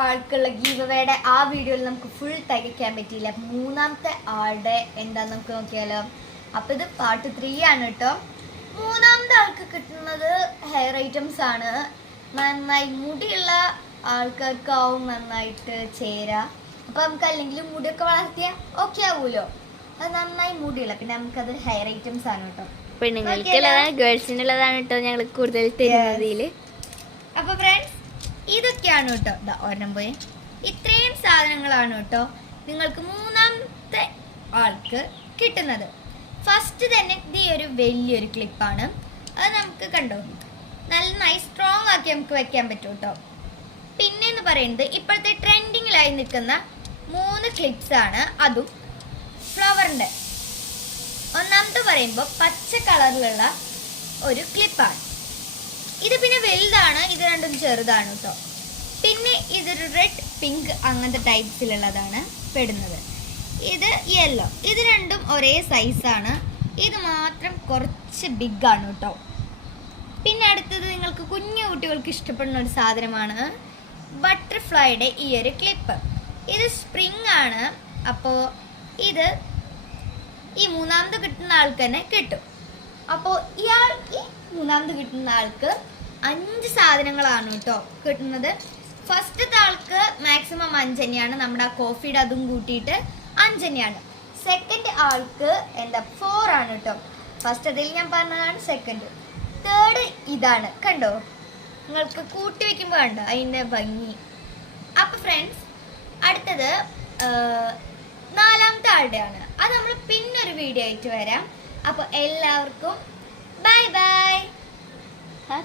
ആൾക്കുള്ള ഗീവവേയുടെ ആ വീഡിയോയിൽ നമുക്ക് ഫുൾ തികയ്ക്കാൻ പറ്റിയില്ല. മൂന്നാമത്തെ ആളുടെ എന്താന്ന് നമുക്ക് നോക്കിയാലോ. അപ്പോൾ ഇത് പാർട്ട് 3 ആണ് കേട്ടോ. മൂന്നാമത്തെ ആൾക്ക് കിട്ടുന്നത് ഹെയർ ഐറ്റംസ് ആണ്. നന്നായി മുടിയുള്ള ആൾക്കാർക്കാവും നന്നായിട്ട് ചേരാ. അപ്പോൾ നമുക്ക് അല്ലെങ്കിൽ മുടിയൊക്കെ വളർത്തിയാൽ ഓക്കെ ആവുമല്ലോ. അത് നന്നായി മുടിയുള്ള പിന്നെ നമുക്കത് ഹെയർ ഐറ്റംസ് ആണ് കേട്ടോ. പെണ്ണുങ്ങൾക്കുള്ളതാണ്, ഗേൾസിനുള്ളതാണ് കേട്ടോ ഞങ്ങൾ കൂടുതൽ തരുന്നതിൽ. അപ്പോൾ ഫ്രണ്ട്സ് ഇതൊക്കെയാണ് കേട്ടോ. ഒരെണ്ണം പോയി ഇത്രയും സാധനങ്ങളാണ് കേട്ടോ നിങ്ങൾക്ക് മൂന്നാമത്തെ ആൾക്ക് കിട്ടുന്നത്. ഫസ്റ്റ് തന്നെ ഈ ഒരു വലിയൊരു ക്ലിപ്പാണ്. അത് നമുക്ക് കണ്ടോ നന്നായി സ്ട്രോങ് ആക്കി നമുക്ക് വെക്കാൻ പറ്റും കേട്ടോ. പിന്നെ എന്ന് പറയുന്നത് ഇപ്പോഴത്തെ ട്രെൻഡിങ്ങിലായി നിൽക്കുന്ന 3 ക്ലിപ്സ് ആണ്. അതും ഫ്ലവറിൻ്റെ. ഒന്നാമത്തെ പറയുമ്പോൾ പച്ച കളറിലുള്ള ഒരു ക്ലിപ്പാണ്. ഇത് പിന്നെ വലുതാണ്, ഇത് രണ്ടും ചെറുതാണ് കേട്ടോ. പിന്നെ ഇതൊരു റെഡ് പിങ്ക് അങ്ങനത്തെ ടൈപ്സിലുള്ളതാണ് പെടുന്നത്. ഇത് യെല്ലോ. ഇത് രണ്ടും ഒരേ സൈസാണ്. ഇത് മാത്രം കുറച്ച് ബിഗ് ആണ് കേട്ടോ. പിന്നെ അടുത്തത് നിങ്ങൾക്ക് കുഞ്ഞു കുട്ടികൾക്ക് ഇഷ്ടപ്പെടുന്ന ഒരു സാധനമാണ് ബട്ടർഫ്ലൈയുടെ ഈ ഒരു ക്ലിപ്പ്. ഇത് സ്പ്രിങ് ആണ്. അപ്പോൾ ഇത് ഈ മൂന്നാമത് കിട്ടുന്ന ആൾക്ക് തന്നെ കിട്ടും. അപ്പോൾ ഈ മൂന്നാമത് കിട്ടുന്ന ആൾക്ക് 5 സാധനങ്ങളാണ് കേട്ടോ കിട്ടുന്നത്. ഫസ്റ്റത്തെ ആൾക്ക് മാക്സിമം 5 തന്നെയാണ്. നമ്മുടെ ആ കോഫിയുടെ അതും കൂട്ടിയിട്ട് 5 തന്നെയാണ്. സെക്കൻഡ് ആൾക്ക് 4 ആണ് കേട്ടോ. ഫസ്റ്റ് അതിൽ ഞാൻ പറഞ്ഞതാണ് സെക്കൻഡ്. തേർഡ് ഇതാണ് കണ്ടോ, നിങ്ങൾക്ക് കൂട്ടി വയ്ക്കുമ്പോൾ കണ്ടോ അതിൻ്റെ ഭംഗി. അപ്പോൾ ഫ്രണ്ട്സ് അടുത്തത് 4ാമത്തെ ആളുടെ ആണ്. അത് നമ്മൾ പിന്നൊരു വീഡിയോ ആയിട്ട് വരാം. അപ്പോൾ എല്ലാവർക്കും ബൈ ബൈ.